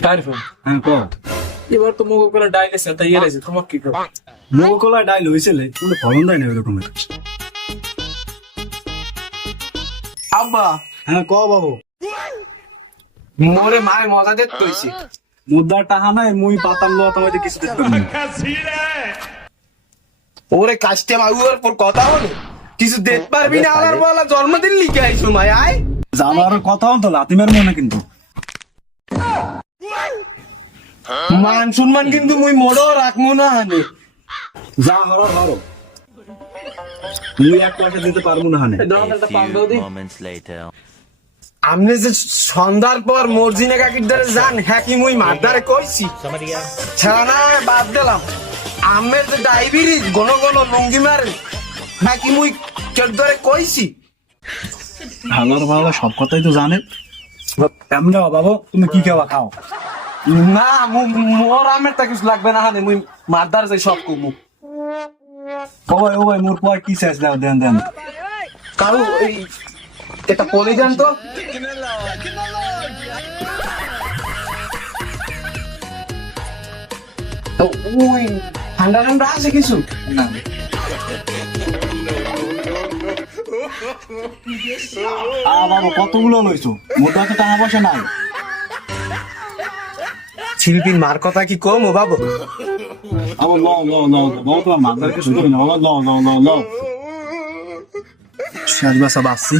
Careful. হ্যাঁ ক এবার তো মুখ করে ডাইল এসে তাই এর আছে তোমাক কি করব মোকলা ডাইল হইছিলে কোনো ফলন দেয় না এরকম আব্বা হ্যাঁ ক বাবু মোরে মায় মজা দেখতে কইছি মুদ্রা টাহা নাই মুই পাতাম লোয়া তোমাকে কিছু দেখতে পারি ওরে কাস্টমার উয়ার পর কথা হলো কিছু দেখতে পারবি না আমার বলা জন্মদিন লিখে আইছো মাই আয় জানার কথা হতো লাতিমের মনে কিন্তু মান সম্মান কিন্তু মুই মোড়ও রাখমু না হানে যা হরো হরো মুই এক পয়সা দিতে পারবো না হানে ড্রামটা পাম দাও দি moments later. আমনে যে সন্ধ্যার পর মর্জিনা কাকির দ্বারা যান হ্যাঁ কি মুই মারদারে কইছি ছাড়া না বাদ দিলাম আমের যে ডায়াবেটিস ঘন ঘন লুঙ্গি মারে হ্যাঁ কি মুই কেট ধরে কইছি ভালোর ভালো সব কথাই তো জানে এমন বাবু তুমি কি খাওয়া খাও না মোর আমের তা কিছু লাগবে না হানে মুই মারদার যাই সব কমু ও ভাই মোর পর কি শেষ দাও দেন দেন কারু এই এটা পলি যান তো তো ওই ঠান্ডা ঠান্ডা আছে কিছু বাবু কতগুলো লইছো মোর কাছে টাকা পয়সা নাই শিল্পীর মার কথা কি কম ও বাবু বাবু ল ল ল বাবু তোমার মাদারকে শুধু না বাবু ল ল ল ল শেষ বাসা বাসছি